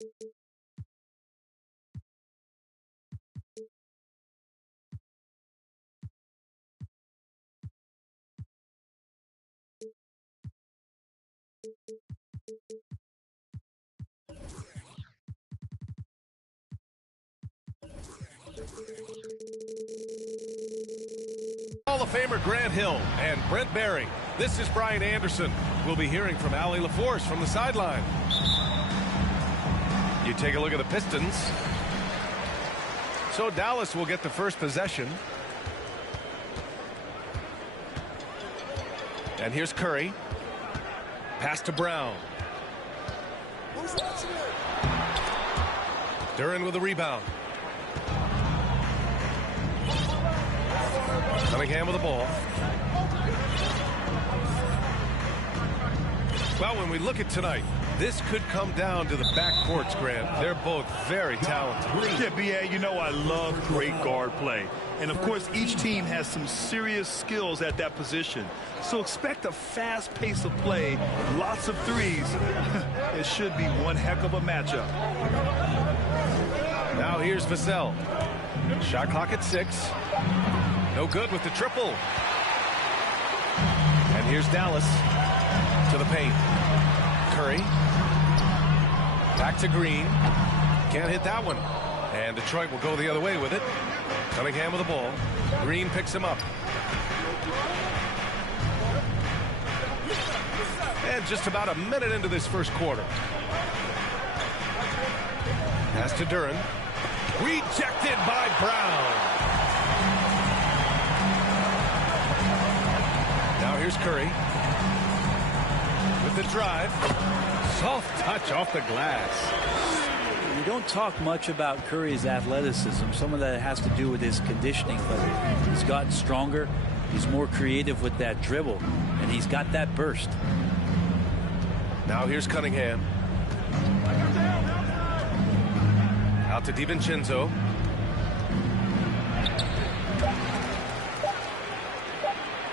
Hall of Famer Grant Hill and Brent Barry. This is Brian Anderson. We'll be hearing from Allie LaForce from the sideline. You take a look at the Pistons. So Dallas will get the first possession. And here's Curry. Pass to Brown. Duren with a rebound. Cunningham with the ball. Well, when we look at tonight, this could come down to the backcourts, Grant. They're both very talented. Yeah, B.A., you know I love great guard play. And, of course, each team has some serious skills at that position. So expect a fast pace of play, lots of threes. It should be one heck of a matchup. Now here's Vassell. Shot clock at 6. No good with the triple. And here's Dallas to the paint. Curry. Back to Green. Can't hit that one. And Detroit will go the other way with it. Cunningham with the ball. Green picks him up. And just about a minute into this first quarter. Pass to Duren. Rejected by Brown. Now here's Curry. With the drive. Soft touch off the glass. You don't talk much about Curry's athleticism. Some of that has to do with his conditioning, but he's gotten stronger. He's more creative with that dribble, and he's got that burst. Now here's Cunningham. Out to DiVincenzo.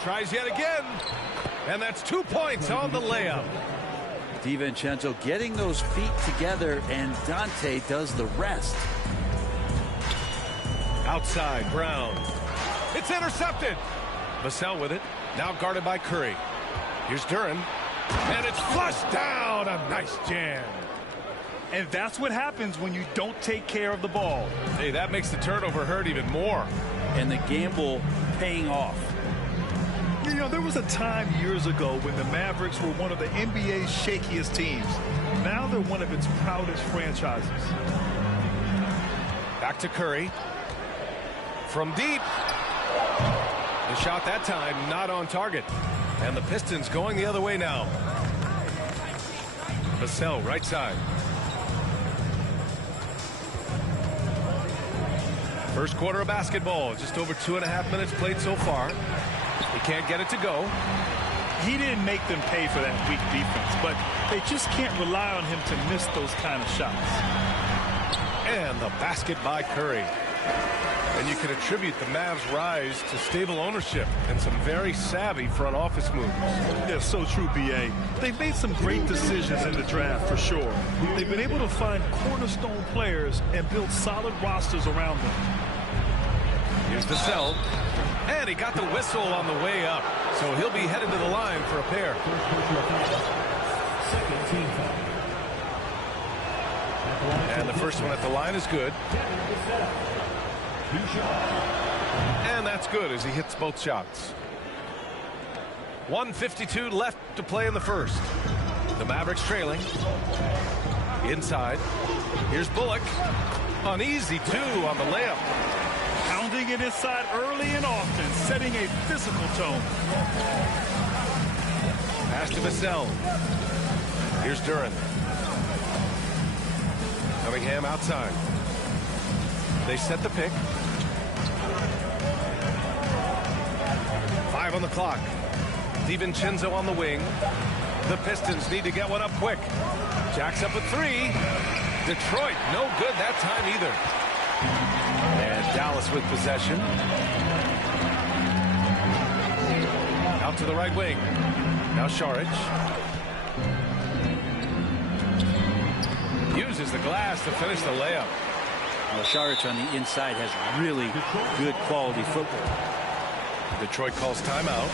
Tries yet again. And that's 2 points on the layup. DiVincenzo getting those feet together, and Dante does the rest. Outside, Brown. It's intercepted. Vassell with it. Now guarded by Curry. Here's Duren. And it's flushed down. A nice jam. And that's what happens when you don't take care of the ball. Hey, that makes the turnover hurt even more. And the gamble paying off. You know, there was a time years ago when the Mavericks were one of the NBA's shakiest teams. Now they're one of its proudest franchises. Back to Curry. From deep. The shot that time not on target. And the Pistons going the other way now. Vassell, right side. First quarter of basketball. Just over 2.5 minutes played so far. He can't get it to go. He didn't make them pay for that weak defense, but they just can't rely on him to miss those kind of shots. And the basket by Curry. And you can attribute the Mavs' rise to stable ownership and some very savvy front office moves. Yeah, so true, B.A. They've made some great decisions in the draft, for sure. They've been able to find cornerstone players and build solid rosters around them. Here's Vassell. And he got the whistle on the way up. So he'll be headed to the line for a pair. And the first one at the line is good. And that's good as he hits both shots. 1:52 left to play in the first. The Mavericks trailing. Inside. Here's Bullock. An easy 2 on the layup. Pounding it inside early and often, setting a physical tone. Pass to Vassell. Here's Duren. Cunningham outside. They set the pick. 5 on the clock. DiVincenzo on the wing. The Pistons need to get one up quick. Jacks up a 3. Detroit, no good that time either. And Dallas with possession. Out to the right wing. Now Šarić. Uses the glass to finish the layup. Well, Šarić on the inside has really good quality football. Detroit calls timeout.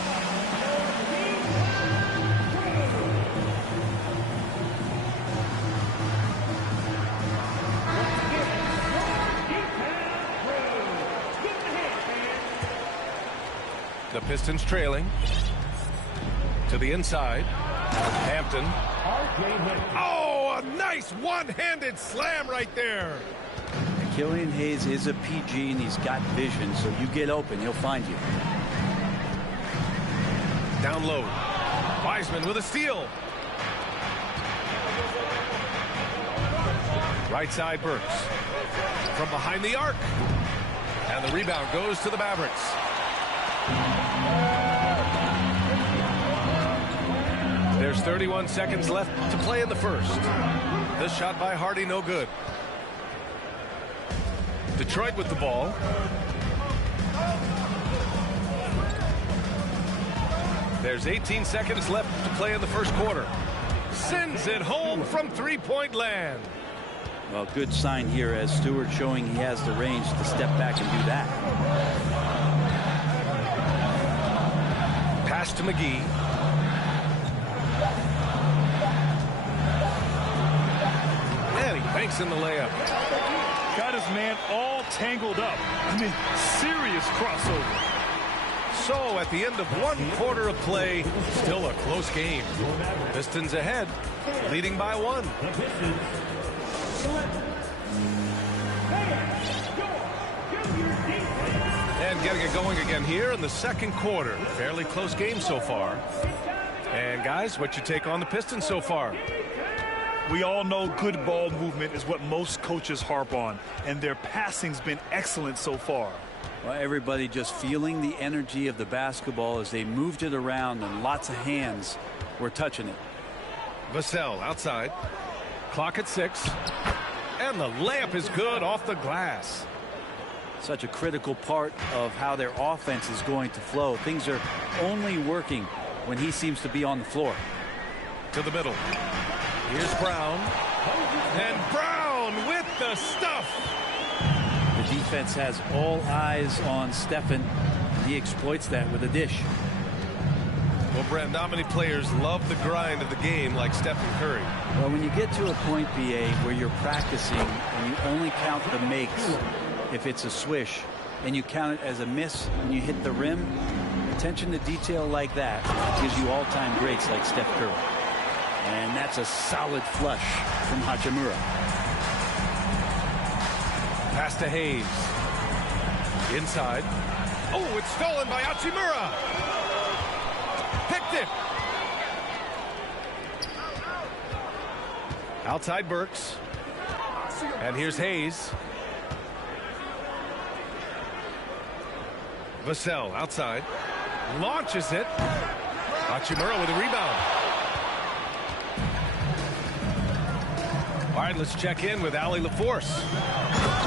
The Pistons trailing. To the inside. Hampton. Oh, a nice one-handed slam right there. Killian Hayes is a PG and he's got vision, so you get open, he'll find you. Down low. Wiseman with a steal. Right side Burks. From behind the arc. And the rebound goes to the Mavericks. There's 31 seconds left to play in the first. This shot by Hardy, no good. Detroit with the ball. There's 18 seconds left to play in the first quarter. Sends it home from three-point land. Well, good sign here as Stewart showing he has the range to step back and do that. Pass to McGee. And he banks in the layup. Got his man all tangled up. I mean, serious crossover. So at the end of one quarter of play, still a close game. Pistons ahead, leading by one. And getting it going again here in the second quarter. Fairly close game so far. And guys, what's your take on the Pistons so far? We all know good ball movement is what most coaches harp on, and their passing's been excellent so far. Well, everybody just feeling the energy of the basketball as they moved it around and lots of hands were touching it. Vassell outside. Clock at 6. And the layup is good off the glass. Such a critical part of how their offense is going to flow. Things are only working when he seems to be on the floor. To the middle. Here's Brown. And Brown with the stuff. The defense has all eyes on Stephen. He exploits that with a dish. Well, Brent, not many players love the grind of the game like Stephen Curry. Well, when you get to a point, BA, where you're practicing and you only count the makes if it's a swish, and you count it as a miss when you hit the rim, attention to detail like that gives you all-time greats like Steph Curry. And that's a solid flush from Hachimura. Pass to Hayes. Inside. Oh, it's stolen by Hachimura. Picked it. Outside Burks. And here's Hayes. Vassell outside. Launches it. Hachimura with a rebound. All right, let's check in with Allie LaForce.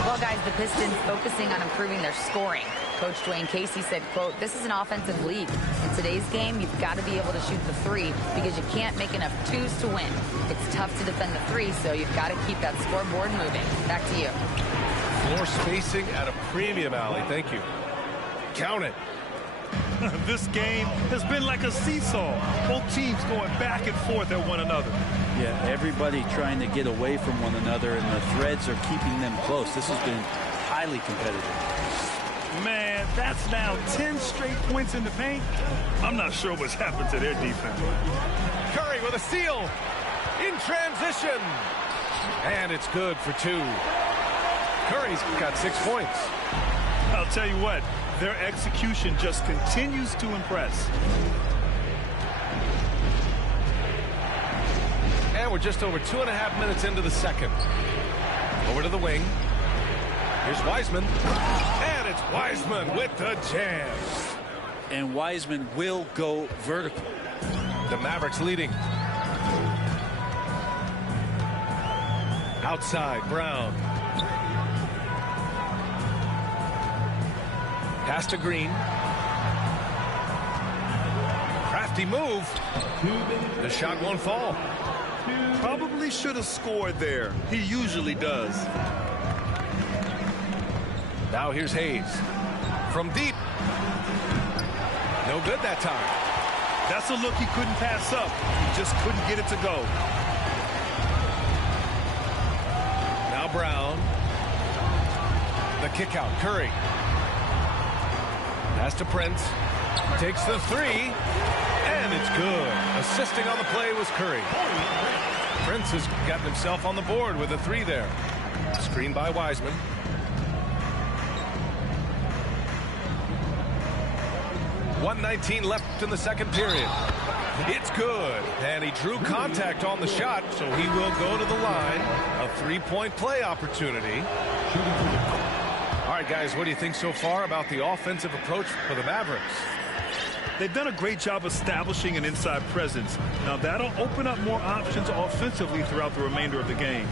Well, guys, the Pistons focusing on improving their scoring. Coach Dwayne Casey said, quote, "This is an offensive league. In today's game, you've got to be able to shoot the three because you can't make enough twos to win. It's tough to defend the three, so you've got to keep that scoreboard moving." Back to you. Floor spacing at a premium, Allie. Thank you. Count it. This game has been like a seesaw. Both teams going back and forth at one another. Yeah, everybody trying to get away from one another, and the threads are keeping them close. This has been highly competitive. Man, that's now 10 straight points in the paint. I'm not sure what's happened to their defense. Curry with a steal. In transition. And it's good for 2. Curry's got 6 points. I'll tell you what, their execution just continues to impress. And we're just over 2.5 minutes into the second. Over to the wing. Here's Wiseman. And it's Wiseman with the jam. And Wiseman will go vertical. The Mavericks leading. Outside, Brown. Pass to Green. Crafty move. The shot won't fall. Probably should have scored there. He usually does. Now here's Hayes. From deep. No good that time. That's a look he couldn't pass up. He just couldn't get it to go. Now Brown. The kick out. Curry. Pass to Prince. Takes the three. And it's good. Assisting on the play was Curry. Prince has gotten himself on the board with a three there. Screen by Wiseman. .119 left in the second period. It's good. And he drew contact on the shot, so he will go to the line. A three-point play opportunity. All right, guys, what do you think so far about the offensive approach for the Mavericks? They've done a great job establishing an inside presence. Now, that'll open up more options offensively throughout the remainder of the game.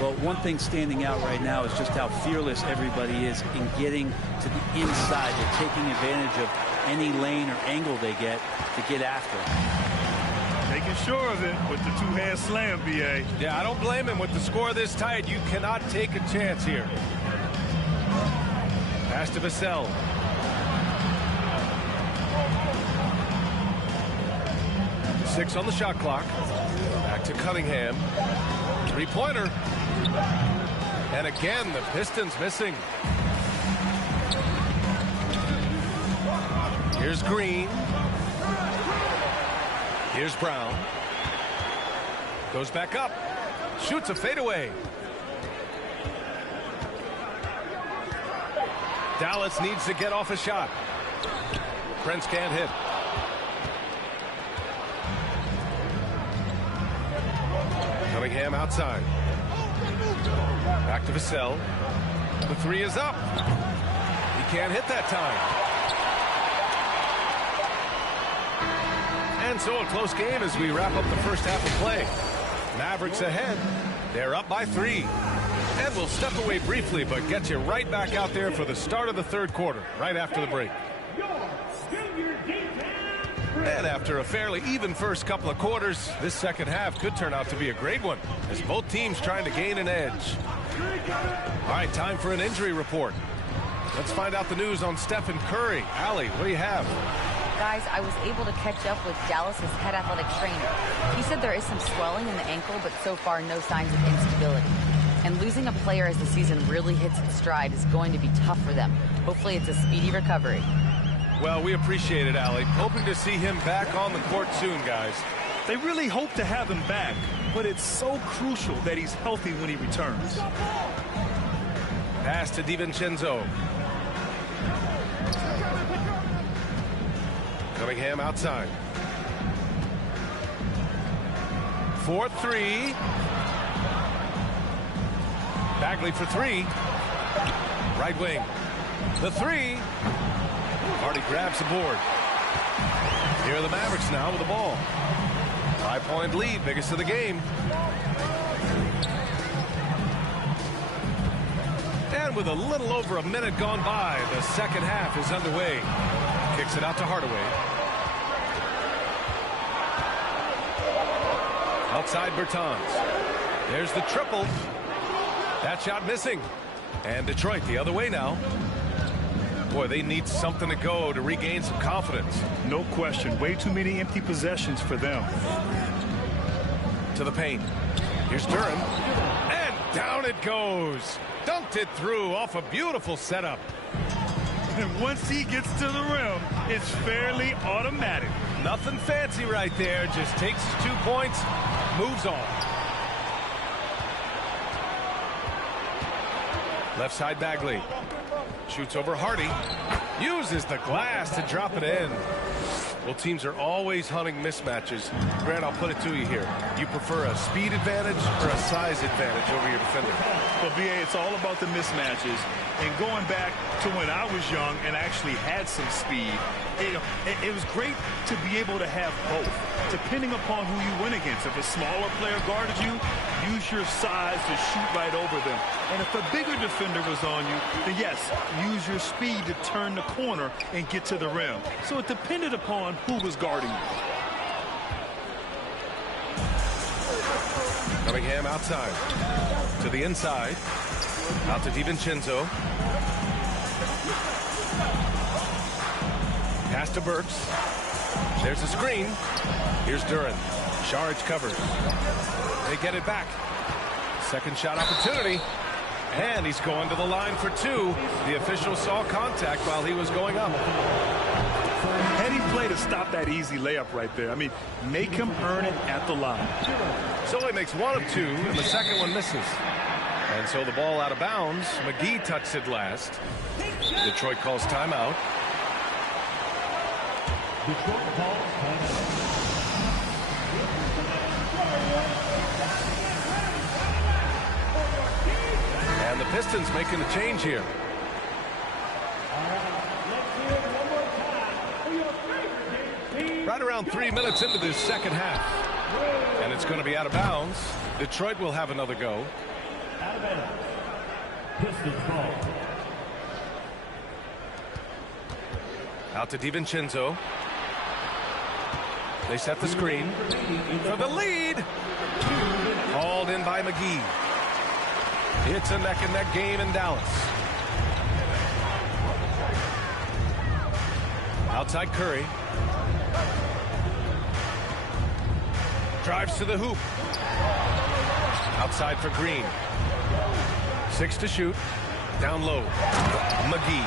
Well, one thing standing out right now is just how fearless everybody is in getting to the inside. They're taking advantage of any lane or angle they get to get after him. Making sure of it with the two-hand slam, B.A. Yeah, I don't blame him. With the score this tight, you cannot take a chance here. Pass to Vassell. Six on the shot clock. Back to Cunningham. Three-pointer. And again, the Pistons missing. Here's Green. Here's Brown. Goes back up. Shoots a fadeaway. Dallas needs to get off a shot. Prince can't hit. Cunningham outside. Back to Vassell. The three is up. He can't hit that time. And so a close game as we wrap up the first half of play. Mavericks ahead. They're up by 3. And we'll step away briefly, but get you right back out there for the start of the third quarter, right after the break. And after a fairly even first couple of quarters, this second half could turn out to be a great one, as both teams trying to gain an edge. All right, time for an injury report. Let's find out the news on Stephen Curry. Allie, what do you have? Guys, I was able to catch up with Dallas's head athletic trainer. He said there is some swelling in the ankle, but so far no signs of instability. And losing a player as the season really hits its stride is going to be tough for them. Hopefully it's a speedy recovery. Well, we appreciate it, Allie. Hoping to see him back on the court soon, guys. They really hope to have him back, but it's so crucial that he's healthy when he returns. Pass to DiVincenzo. Cunningham outside. 4-3. Bagley for 3. Right wing. The 3. Hardy grabs the board. Here are the Mavericks now with the ball. 5-point lead, biggest of the game. And with a little over a minute gone by, the second half is underway. Kicks it out to Hardaway. Outside Bertans. There's the triple. That shot missing. And Detroit the other way now. Boy, they need something to go to regain some confidence. No question. Way too many empty possessions for them. To the paint. Here's Durham. And down it goes. Dunked it through off a beautiful setup. And once he gets to the rim, it's fairly automatic. Nothing fancy right there. Just takes 2 points, moves on. Left side Bagley. Shoots over Hardy. Uses the glass to drop it in. Well, teams are always hunting mismatches. Grant, I'll put it to you here. You prefer a speed advantage or a size advantage over your defender? Well, BA, it's all about the mismatches. And going back to when I was young and actually had some speed, it was great to be able to have both, depending upon who you went against. If a smaller player guarded you, use your size to shoot right over them. And if a bigger defender was on you, then yes, use your speed to turn the corner and get to the rim. So it depended upon who was guarding you. Cunningham outside. To the inside. Out to DiVincenzo. Pass to Burks. There's a screen. Here's Duran. Saric covers. They get it back. Second shot opportunity. And he's going to the line for two. The official saw contact while he was going up. Heady play to stop that easy layup right there. I mean, make him earn it at the line. So he makes one of two, and the second one misses. And so the ball out of bounds. McGee touched it last. Detroit calls timeout. And the Pistons making a change here. Right around 3 minutes into this second half. And it's going to be out of bounds. Detroit will have another go. Out to DiVincenzo. They set the screen for the lead. Called in by McGee. It's a neck-and-neck game in Dallas. Outside Curry. Drives to the hoop. Outside for Green. 6 to shoot. Down low. McGee.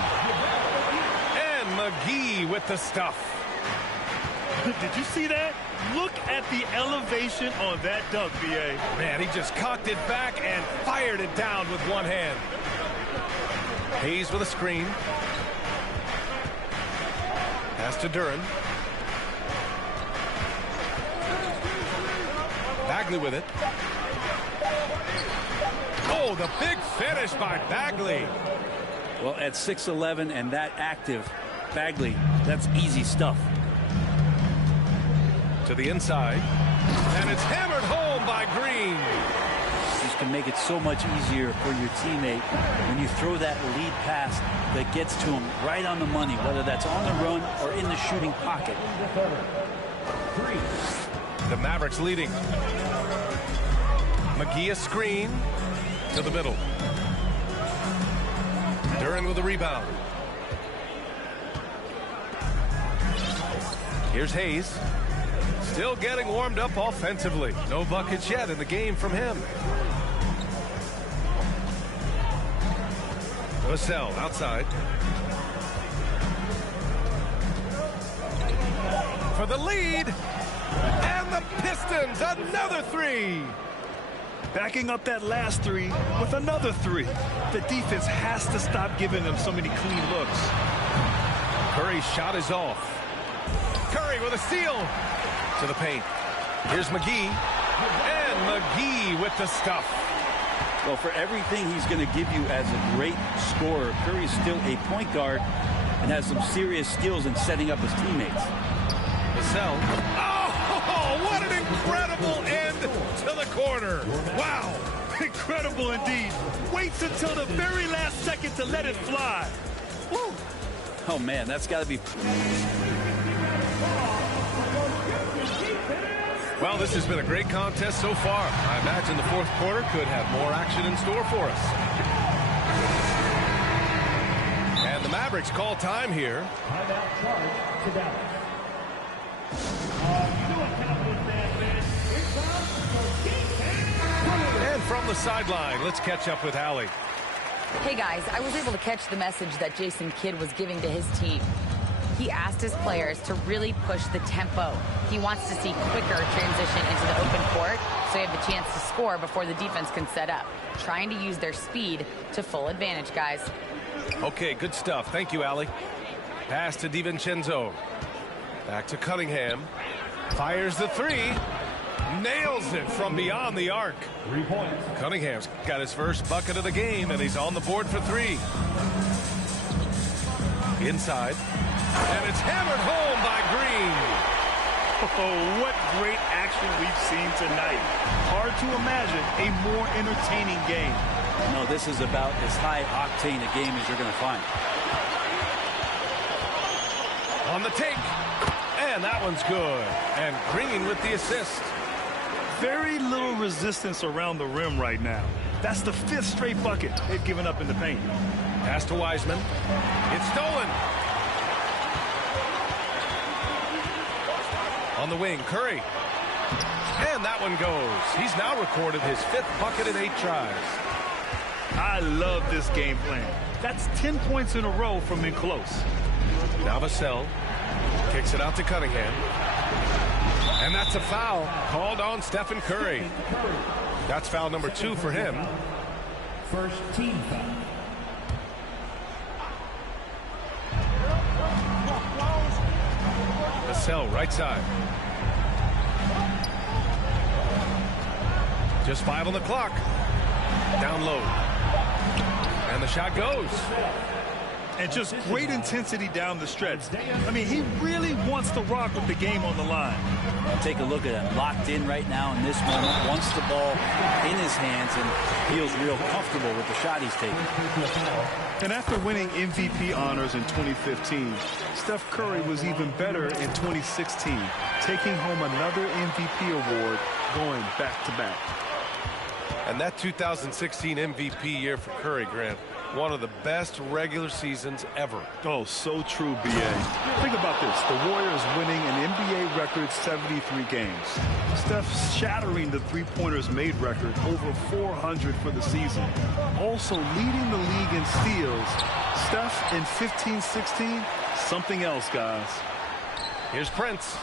And McGee with the stuff. Did you see that? Look at the elevation on that dunk, B.A. Man, he just cocked it back and fired it down with one hand. Hayes with a screen. Pass to Duran. Bagley with it. Oh, the big finish by Bagley. Well, at 6'11" and that active, Bagley, that's easy stuff. To the inside. And it's hammered home by Green. This can make it so much easier for your teammate when you throw that lead pass that gets to him right on the money, whether that's on the run or in the shooting pocket. The Mavericks leading. McGee a screen to the middle. Duran with the rebound. Here's Hayes. Still getting warmed up offensively. No buckets yet in the game from him. Vassell outside. For the lead. And the Pistons, another three. Backing up that last three with another three. The defense has to stop giving them so many clean looks. Curry's shot is off. Curry with a steal. To the paint. Here's McGee. And McGee with the stuff. Well, for everything he's going to give you as a great scorer, Curry's still a point guard and has some serious skills in setting up his teammates. Vassell. Oh, what an incredible end to the corner. Wow, incredible indeed. Waits until the very last second to let it fly. Woo. Oh, man, that's got to be... Well, this has been a great contest so far. I imagine the fourth quarter could have more action in store for us. And the Mavericks call time here. Timeout charge to Dallas. And from the sideline, let's catch up with Allie. Hey, guys, I was able to catch the message that Jason Kidd was giving to his team. He asked his players to really push the tempo. He wants to see quicker transition into the open court so they have the chance to score before the defense can set up. Trying to use their speed to full advantage, guys. Okay, good stuff. Thank you, Allie. Pass to DiVincenzo. Back to Cunningham. Fires the three. Nails it from beyond the arc. 3 points. Cunningham's got his first bucket of the game, and he's on the board for three. Inside. And it's hammered home by Green. Oh, what great action we've seen tonight. Hard to imagine a more entertaining game. No, this is about as high-octane a game as you're going to find. On the take. And that one's good. And Green with the assist. very little resistance around the rim right now. That's the 5th straight bucket they've given up in the paint. Pass to Wiseman. It's stolen. On the wing, Curry. And that one goes. He's now recorded his 5th bucket in 8 tries. I love this game plan. That's 10 points in a row from in close. Now Vassell kicks it out to Cunningham. And that's a foul called on Stephen Curry. That's foul number 2 for him. First team foul. Vassell, right side. Just 5 on the clock. Down low. And the shot goes. And just great intensity down the stretch. I mean, he really wants to rock with the game on the line. Take a look at him. Locked in right now in this moment. Wants the ball in his hands and feels real comfortable with the shot he's taking. And after winning MVP honors in 2015, Steph Curry was even better in 2016, taking home another MVP award going back-to-back. And that 2016 MVP year for Curry, Grant, one of the best regular seasons ever. Oh, so true, B.A. Think about this. The Warriors winning an NBA record 73 games. Steph shattering the three-pointers made record, over 400 for the season. Also leading the league in steals. Steph in 15-16, something else, guys. Here's Prince.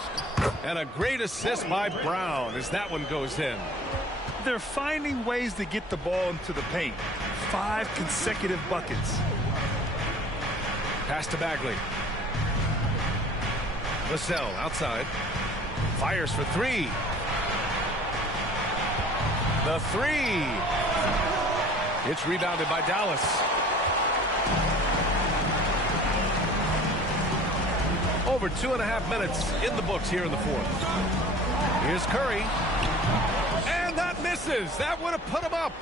And a great assist by Brown as that one goes in. They're finding ways to get the ball into the paint. 5 consecutive buckets. Pass to Bagley. Vassell outside. Fires for 3. The 3. It's rebounded by Dallas. Over 2.5 minutes in the books here in the 4th. Here's Curry. And that misses. That would have put him up.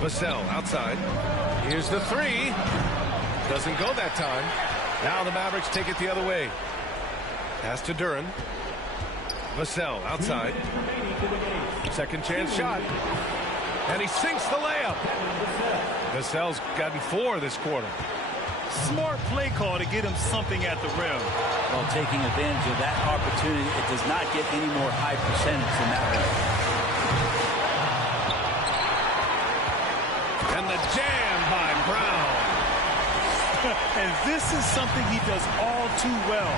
Vassell outside. Here's the 3. Doesn't go that time. Now the Mavericks take it the other way. Pass to Duren. Vassell outside. Second chance shot. And he sinks the layup. Vassell's gotten 4 this quarter. Smart play call to get him something at the rim. Well, taking advantage of that opportunity, it does not get any more high percentage than that one. And the jam by Brown. And this is something he does all too well.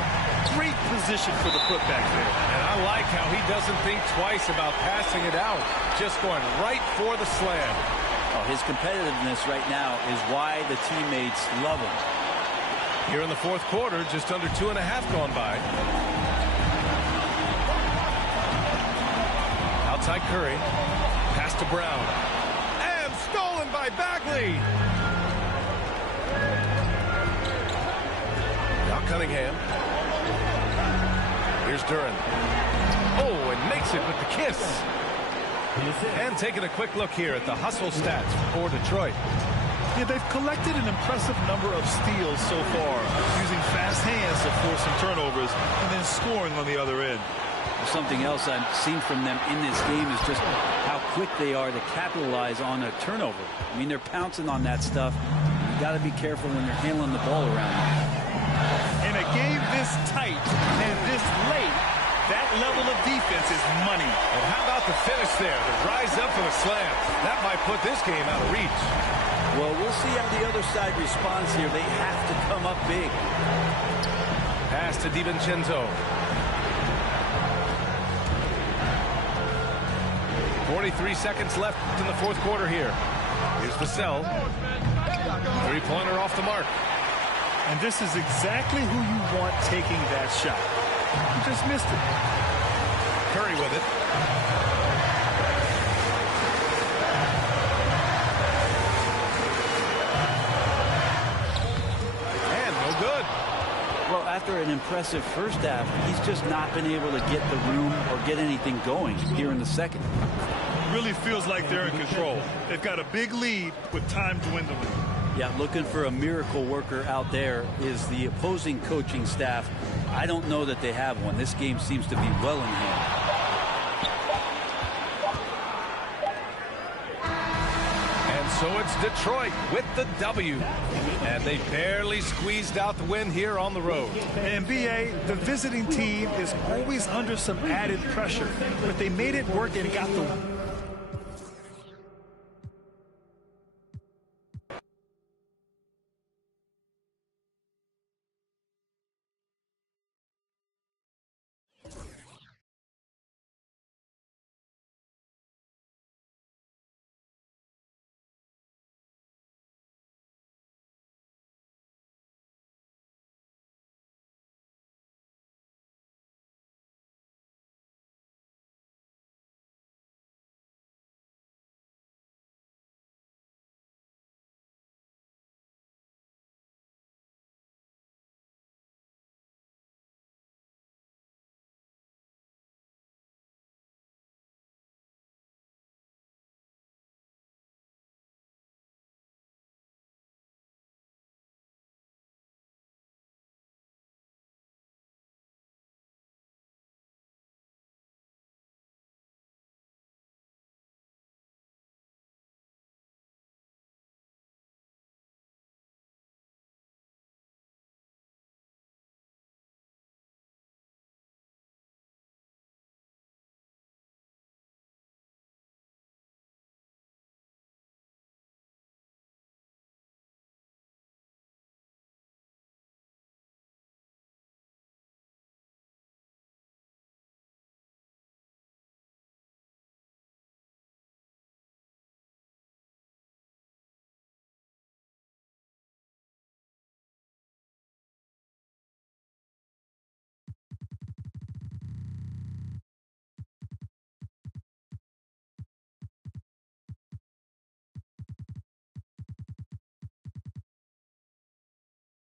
Great position for the putback there. And I like how he doesn't think twice about passing it out. Just going right for the slam. Well, his competitiveness right now is why the teammates love him. Here in the 4th quarter, just under 2.5 gone by. Outside Curry. Pass to Brown. And stolen by Bagley. Now Cunningham. Here's Duren. Oh, and makes it with the kiss. And taking a quick look here at the hustle stats for Detroit. Yeah, they've collected an impressive number of steals so far, using fast hands to force some turnovers and then scoring on the other end. Something else I've seen from them in this game is just how quick they are to capitalize on a turnover. I mean, they're pouncing on that stuff. You got to be careful when you're handling the ball around. In a game this tight and this late, that level of defense is money. And how about the finish there? To rise up for the slam. That might put this game out of reach. Well, we'll see how the other side responds here. They have to come up big. Pass to DiVincenzo. 43 seconds left in the 4th quarter here. Here's Vassell. 3-pointer off the mark. And this is exactly who you want taking that shot. He just missed it. Curry with it. And no good. Well, after an impressive first half, he's just not been able to get the room or get anything going here in the second. Really feels like they're in control. They've got a big lead with time dwindling. Yeah, looking for a miracle worker out there is the opposing coaching staff. I don't know that they have one. This game seems to be well in hand. So it's Detroit with the W. And they barely squeezed out the win here on the road. And BA, the visiting team is always under some added pressure, but they made it work and got the